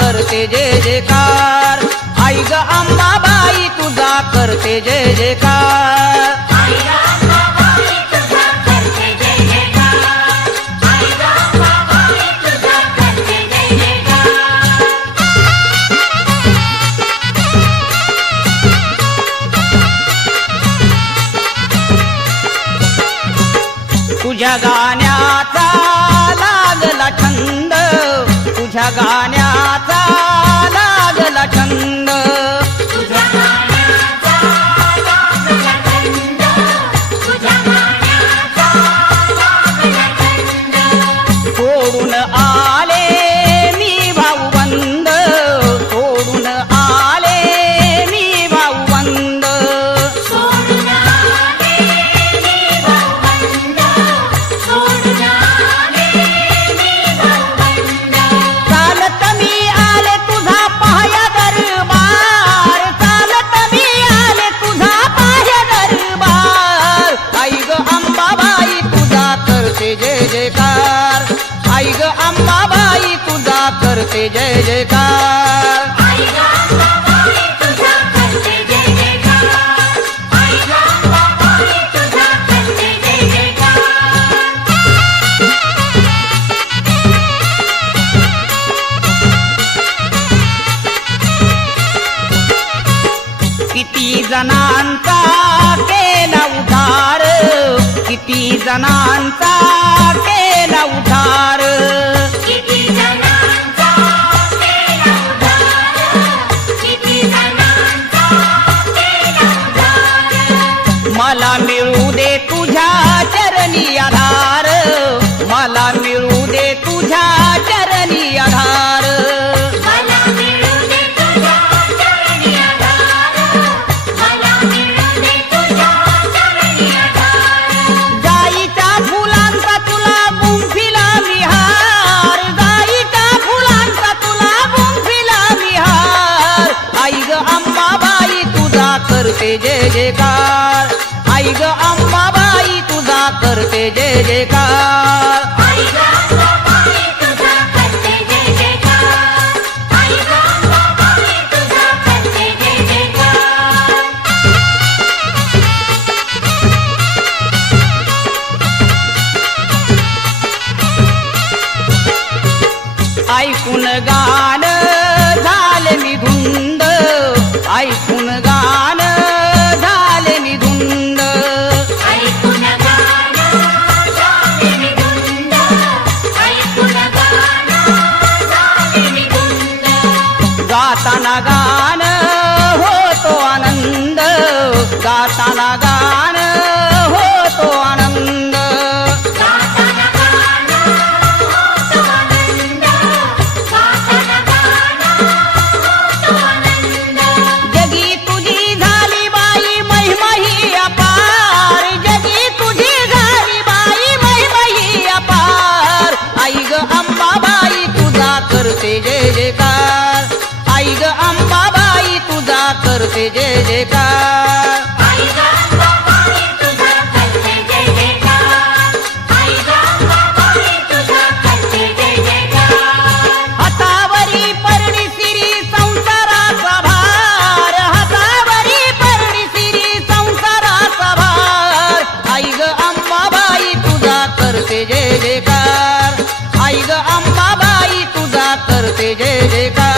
करते जय जयकार, आई ग अंबाबाई तुझा करते जय जयकार। आई ग अंबाबाई तुझा करते जय जयकार, आई ग अंबाबाई तुझा करते जय जयकार। तुझ्या गाण्याचा लागला छंद, तुझ्या गाण्याचा लागला छंद, तुझ्या गाण्याचा लागला छंद, तुझ्या गाण्याचा लागला छंद। सोडून आले मी भाऊबंद, सोडून आले मी भाऊबंद, सोडून आले मी भाऊबंद, सोडून आले मी भाऊबंद। चालत मी आले तुझा पाया दरबार, चालत मी आले तुझा पाया दरबार। आई ग अंबाबाई तुझा करते जय जयकार, आई ग अंबाबाई तुझा करते जय जयकार। आई ग अंबाबाई तुझा करते जय जयकार, आई ग अंबाबाई तुझा करते जय जयकार। किती जणांचा केला उद्धार, किती जणांचा केला उद्धार, किती जणांचा केला उद्धार, किती जणांचा केला उद्धार। मला मिळू दे तुझ्या चरणी आधार, मला मिळू दे तुझ्या चरणी आधार। मला मिळू दे तुझ्या चरणी आधार, मला मिळू दे तुझ्या चरणी आधार। जाईच्या फुलांचा तुला गुंफिला मिहार, जाईच्या फुलांचा तुला गुंफिला मिहार। आई ग अंबाबाई तुझा करते जय जयकार, आई ग अंबाबाई तुझा करते जय जयकार। आई ग अंबाबाई तुझा करते जय जयकार, आई ग अंबाबाई तुझा करते जय जयकार। ऐकून गाण झाले मी धुंद, ऐकून गाण झाले मी धुंद, ऐकून गाणं झाले मी धुंद, ऐकून गाणं झाले मी धुंद। गाताना गाण होतो आनंद, गाताना गाण होतो आनंद, गाताना गाणं होतो आनंद, गाताना गाणं होतो आनंद। जगी तुझी झाली बाई महिमा ही अपार, जगी तुझी झाली बाई महिमा ही अपार। आई ग अंबाबाई तुझा करते जय जयकार, आई ग अंबाबाई तुझा करते जय जयकार। आई ग अंबाबाई तुझा करते जय जयकार, आई ग अंबाबाई तुझा करते जय जयकार। हातावरी परडी सिरी संसाराचा भार, हातावरी परडी सिरी संसाराचा भार। आई ग अंबाबाई तुझा करते जय जयकार, आई ग अंबाबाई तुझा करते जय जयकार।